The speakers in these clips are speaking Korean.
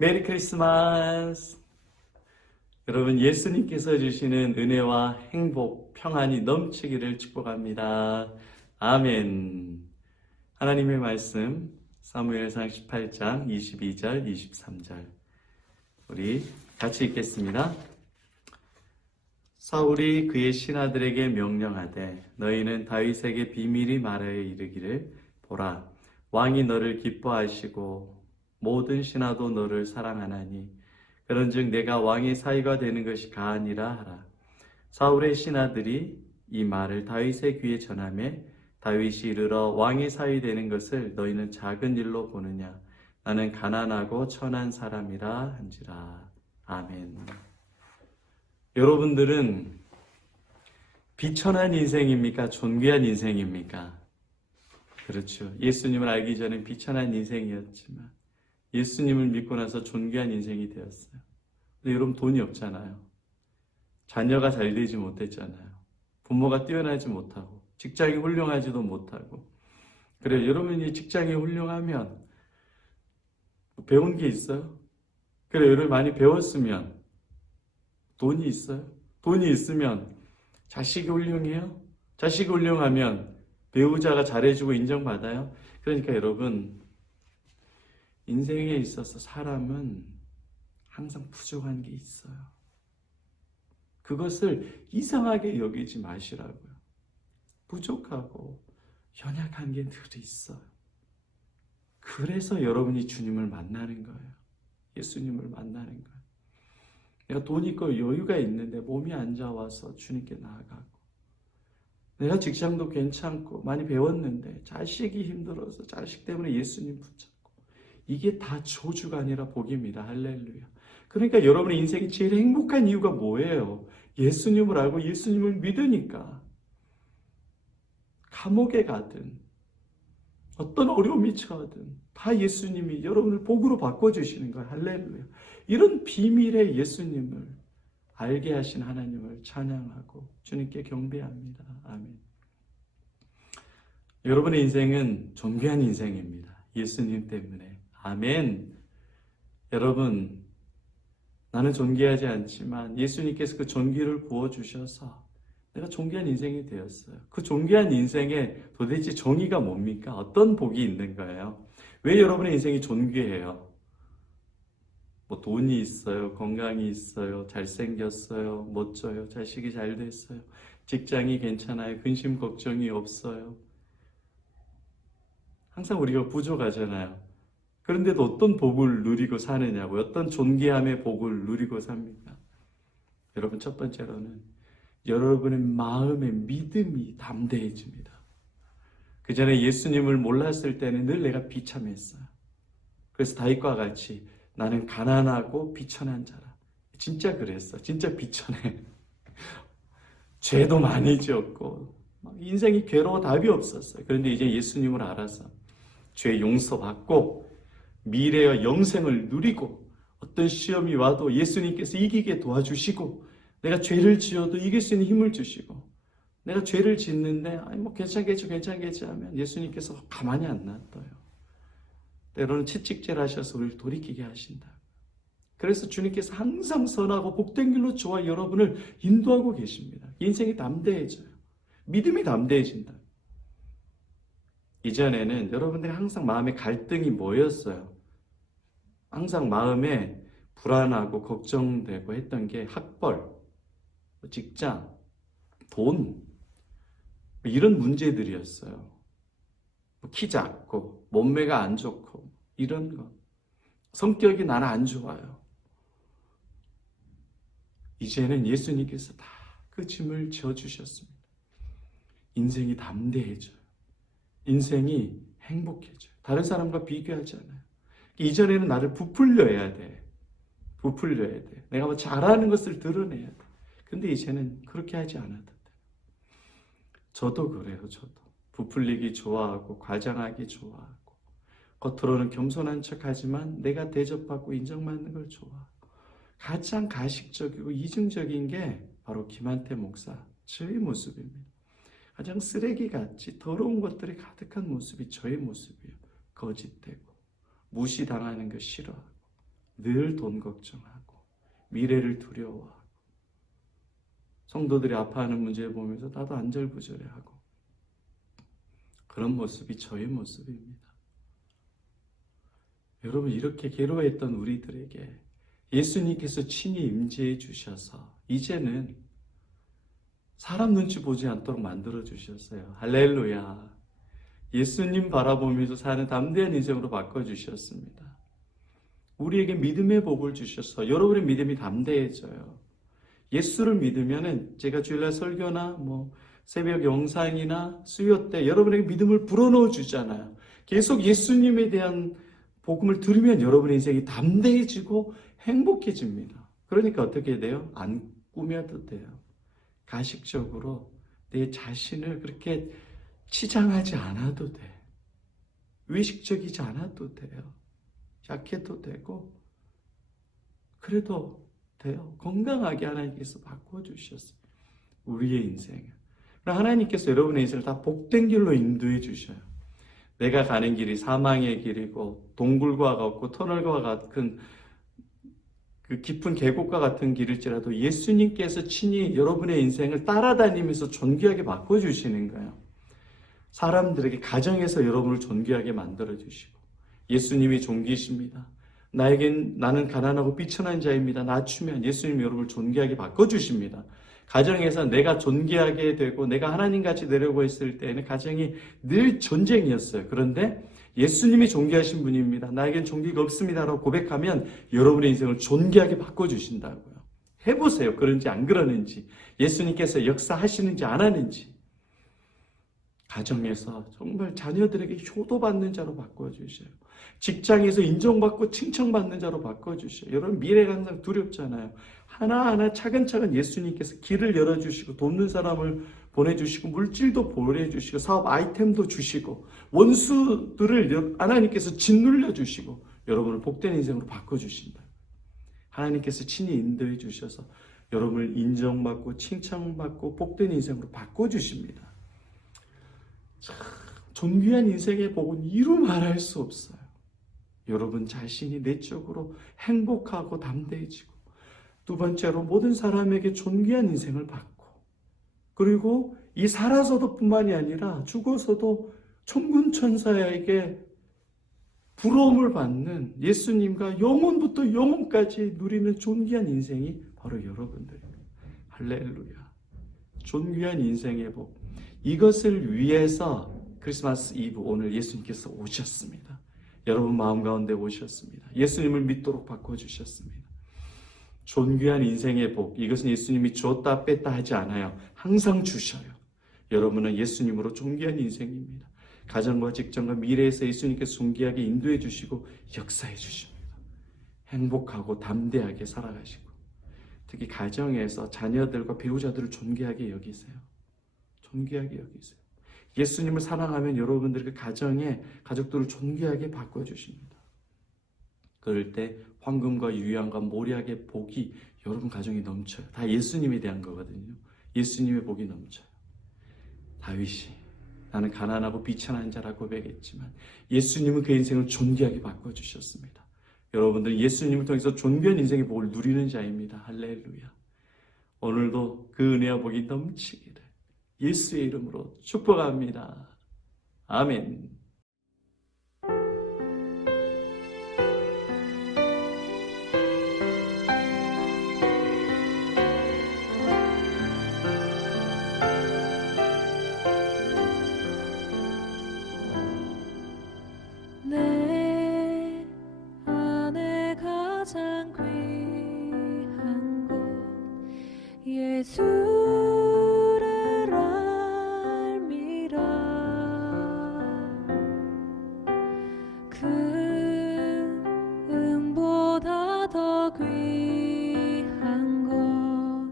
메리 크리스마스! 여러분, 예수님께서 주시는 은혜와 행복, 평안이 넘치기를 축복합니다. 아멘. 하나님의 말씀, 사무엘상 18장 22절, 23절. 우리 같이 읽겠습니다. 사울이 그의 신하들에게 명령하되 너희는 다윗에게 비밀이 말하여 이르기를 보라 왕이 너를 기뻐하시고 모든 신하도 너를 사랑하나니 그런즉 내가 왕의 사위가 되는 것이 가하니라 하라 사울의 신하들이 이 말을 다윗의 귀에 전하매 다윗이 이르러 왕의 사위 되는 것을 너희는 작은 일로 보느냐 나는 가난하고 천한 사람이라 한지라 아멘. 여러분들은 비천한 인생입니까? 존귀한 인생입니까? 그렇죠. 예수님을 알기 전엔 비천한 인생이었지만 예수님을 믿고 나서 존귀한 인생이 되었어요. 근데 여러분 돈이 없잖아요. 자녀가 잘 되지 못했잖아요. 부모가 뛰어나지 못하고 직장이 훌륭하지도 못하고 그래 여러분이 직장이 훌륭하면 배운 게 있어요? 그래 여러분 많이 배웠으면 돈이 있어요? 돈이 있으면 자식이 훌륭해요? 자식이 훌륭하면 배우자가 잘해주고 인정받아요? 그러니까 여러분, 인생에 있어서 사람은 항상 부족한 게 있어요. 그것을 이상하게 여기지 마시라고요. 부족하고 연약한 게 늘 있어요. 그래서 여러분이 주님을 만나는 거예요. 예수님을 만나는 거예요. 내가 돈 있고 여유가 있는데 몸이 안 좋아서 주님께 나아가고 내가 직장도 괜찮고 많이 배웠는데 자식이 힘들어서 자식 때문에 예수님 붙잡고 이게 다 조주가 아니라 복입니다. 할렐루야. 그러니까 여러분의 인생이 제일 행복한 이유가 뭐예요? 예수님을 알고 예수님을 믿으니까 감옥에 가든 어떤 어려움이 처하든 다 예수님이 여러분을 복으로 바꿔주시는 거예요. 할렐루야. 이런 비밀의 예수님을 알게 하신 하나님을 찬양하고 주님께 경배합니다. 아멘. 여러분의 인생은 존귀한 인생입니다. 예수님 때문에. 아멘. 여러분, 나는 존귀하지 않지만 예수님께서 그 존귀를 부어주셔서 내가 존귀한 인생이 되었어요. 그 존귀한 인생에 도대체 정의가 뭡니까? 어떤 복이 있는 거예요? 왜 여러분의 인생이 존귀해요? 뭐 돈이 있어요, 건강이 있어요, 잘생겼어요, 멋져요, 자식이 잘 됐어요, 직장이 괜찮아요, 근심 걱정이 없어요. 항상 우리가 부족하잖아요. 그런데도 어떤 복을 누리고 사느냐고, 어떤 존귀함의 복을 누리고 삽니까? 여러분, 첫 번째로는 여러분의 마음의 믿음이 담대해집니다. 그 전에 예수님을 몰랐을 때는 늘 내가 비참했어요. 그래서 다윗과 같이 나는 가난하고 비천한 자라. 진짜 그랬어. 진짜 비천해. 죄도 많이 지었고 인생이 괴로워 답이 없었어요. 그런데 이제 예수님을 알아서 죄 용서받고 미래의 영생을 누리고 어떤 시험이 와도 예수님께서 이기게 도와주시고 내가 죄를 지어도 이길 수 있는 힘을 주시고 내가 죄를 짓는데 아니 뭐 괜찮겠죠 괜찮겠지 하면 예수님께서 가만히 안 놔둬요. 때로는 채찍질 하셔서 우리를 돌이키게 하신다. 그래서 주님께서 항상 선하고 복된 길로 저와 여러분을 인도하고 계십니다. 인생이 담대해져요. 믿음이 담대해진다. 이전에는 여러분들이 항상 마음에 갈등이 뭐였어요? 항상 마음에 불안하고 걱정되고 했던 게 학벌, 직장, 돈, 이런 문제들이었어요. 키 작고, 몸매가 안 좋고, 이런 거. 성격이 나는 안 좋아요. 이제는 예수님께서 다 그 짐을 지어주셨습니다. 인생이 담대해져요. 인생이 행복해져요. 다른 사람과 비교하지 않아요. 이전에는 나를 부풀려야 돼. 부풀려야 돼. 내가 뭐 잘하는 것을 드러내야 돼. 근데 이제는 그렇게 하지 않아도 돼. 저도 그래요, 저도. 부풀리기 좋아하고, 과장하기 좋아하고, 겉으로는 겸손한 척 하지만 내가 대접받고 인정받는 걸 좋아하고, 가장 가식적이고 이중적인 게 바로 김한태 목사, 저의 모습입니다. 가장 쓰레기 같이 더러운 것들이 가득한 모습이 저의 모습이에요. 거짓되고, 무시당하는 거 싫어하고, 늘 돈 걱정하고 미래를 두려워하고 성도들이 아파하는 문제 보면서 나도 안절부절해하고 그런 모습이 저의 모습입니다. 여러분 이렇게 괴로워했던 우리들에게 예수님께서 친히 임재해 주셔서 이제는 사람 눈치 보지 않도록 만들어 주셨어요. 할렐루야. 예수님 바라보면서 사는 담대한 인생으로 바꿔 주셨습니다. 우리에게 믿음의 복을 주셔서 여러분의 믿음이 담대해져요. 예수를 믿으면은 제가 주일날 설교나 뭐 새벽 영상이나 수요 때 여러분에게 믿음을 불어넣어 주잖아요. 계속 예수님에 대한 복음을 들으면 여러분의 인생이 담대해지고 행복해집니다. 그러니까 어떻게 돼요? 안 꾸며도 돼요. 가식적으로 내 자신을 그렇게 치장하지 않아도 돼. 의식적이지 않아도 돼요. 약해도 되고, 그래도 돼요. 건강하게 하나님께서 바꿔주셨어요. 우리의 인생을. 하나님께서 여러분의 인생을 다 복된 길로 인도해 주셔요. 내가 가는 길이 사망의 길이고, 동굴과 같고, 터널과 같은 그 깊은 계곡과 같은 길일지라도 예수님께서 친히 여러분의 인생을 따라다니면서 존귀하게 바꿔주시는 거예요. 사람들에게 가정에서 여러분을 존귀하게 만들어 주시고, 예수님이 존귀십니다. 나에겐 나는 가난하고 비천한 자입니다. 낮추면 예수님 여러분을 존귀하게 바꿔 주십니다. 가정에서 내가 존귀하게 되고 내가 하나님같이 되려고 했을 때에는 가정이 늘 전쟁이었어요. 그런데 예수님이 존귀하신 분입니다. 나에겐 존귀가 없습니다라고 고백하면 여러분의 인생을 존귀하게 바꿔주신다고요. 해보세요. 그런지 안 그러는지. 예수님께서 역사하시는지 안 하는지. 가정에서 정말 자녀들에게 효도받는 자로 바꿔주셔요. 직장에서 인정받고 칭찬받는 자로 바꿔주셔요. 여러분 미래가 항상 두렵잖아요. 하나하나 차근차근 예수님께서 길을 열어주시고 돕는 사람을 보내주시고 물질도 보내주시고 사업 아이템도 주시고 원수들을 하나님께서 짓눌려 주시고 여러분을 복된 인생으로 바꿔주신다. 하나님께서 친히 인도해 주셔서 여러분을 인정받고 칭찬받고 복된 인생으로 바꿔주십니다. 참 존귀한 인생의 복은 이루 말할 수 없어요. 여러분 자신이 내적으로 행복하고 담대해지고 두 번째로 모든 사람에게 존귀한 인생을 받고 그리고 이 살아서도 뿐만이 아니라 죽어서도 천군 천사에게 부러움을 받는 예수님과 영혼부터 영혼까지 누리는 존귀한 인생이 바로 여러분들입니다. 할렐루야. 존귀한 인생의 복. 이것을 위해서 크리스마스 이브 오늘 예수님께서 오셨습니다. 여러분 마음 가운데 오셨습니다. 예수님을 믿도록 바꿔주셨습니다. 존귀한 인생의 복, 이것은 예수님이 줬다 뺐다 하지 않아요. 항상 주셔요. 여러분은 예수님으로 존귀한 인생입니다. 가정과 직장과 미래에서 예수님께 존귀하게 인도해 주시고 역사해 주십니다. 행복하고 담대하게 살아가시고 특히 가정에서 자녀들과 배우자들을 존귀하게 여기세요. 존귀하게 여기세요. 예수님을 사랑하면 여러분들 그 가정에 가족들을 존귀하게 바꿔주십니다. 그럴 때 황금과 유양과 모략의 복이 여러분 가정에 넘쳐요. 다 예수님에 대한 거거든요. 예수님의 복이 넘쳐요. 다윗이 나는 가난하고 비천한 자라고 고백했지만 예수님은 그 인생을 존귀하게 바꿔주셨습니다. 여러분들 예수님을 통해서 존귀한 인생의 복을 누리는 자입니다. 할렐루야. 오늘도 그 은혜와 복이 넘치기를 예수의 이름으로 축복합니다. 아멘. 더 귀한 것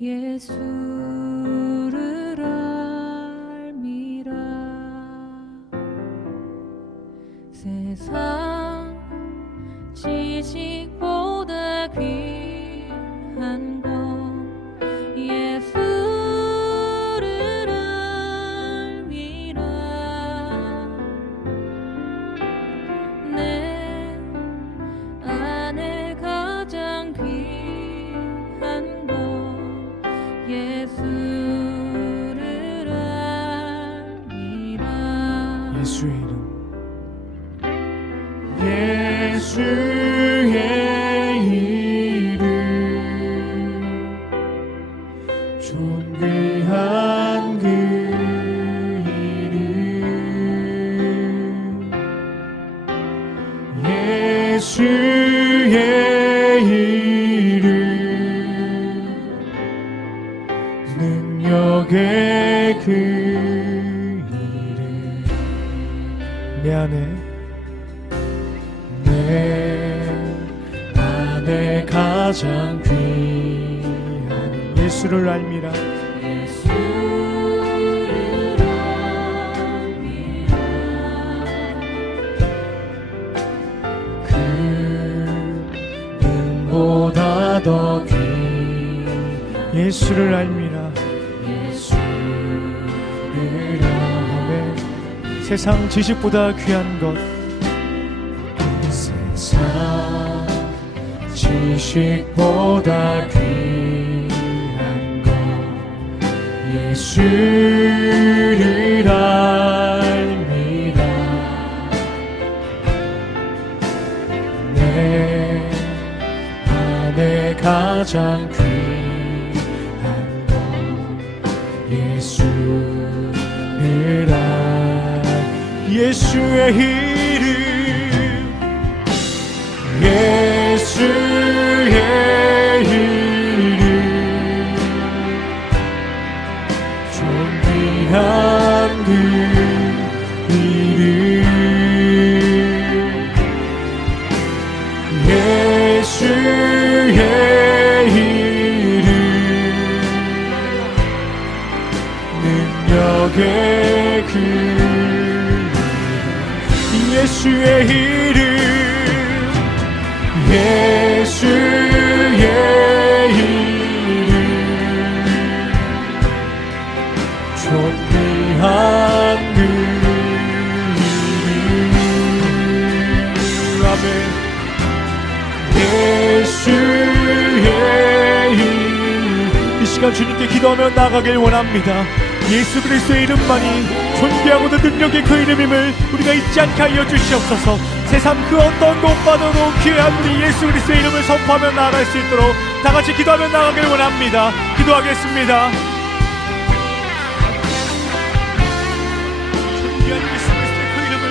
예수 더 귀한 예수를 알미라. 예수를 아멘 세상 지식보다 귀한 것. 세상 지식보다 귀한 것. 예수를 알 가장 귀한 것 예수를 알 예수의 이름 예 시간 주님께 기도하며 나가길 원합니다. 예수 그리스도의 이름만이 존귀하고도 능력의 그 이름임을 우리가 잊지 않게 하여 주시옵소서. 세상 그 어떤 곳보다도 귀한 우리 예수 그리스도의 이름을 선포하며 나아갈 수 있도록 다 같이 기도하며 나가길 원합니다. 기도하겠습니다. 존귀한 예수 그리스도의 그 이름을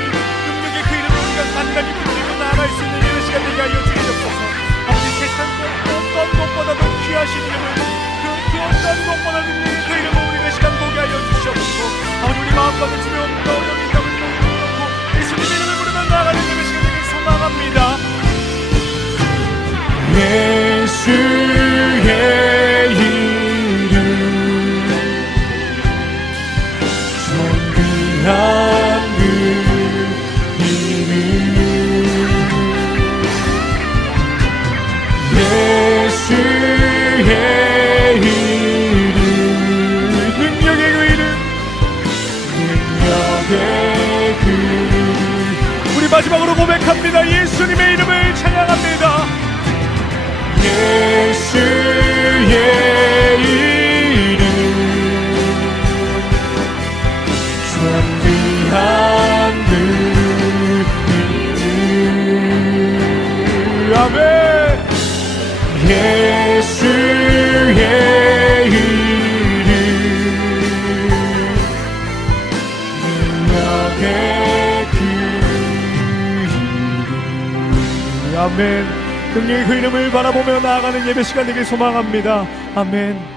능력의 그 이름을 우리가 단단히 붙들고 나아갈 수 있는 이런 시간 되게 하여 주시옵소서. 아버지 세상 그 어떤 것보다도 귀하신 이름을 그, 그 어떤 것보다 능력의 그 이름을 우리가 이 시간 보게 하여 주시옵소서. 아버지 우리 마음과 주님 없는 어려운 인감을 놓고 예수님의 이름을 부르며 나아가는 이런 시간 되길 소망합니다. 예 고백합니다. 예수님의 아멘. 능력의 그 이름을 바라보며 나아가는 예배 시간 되길 소망합니다. 아멘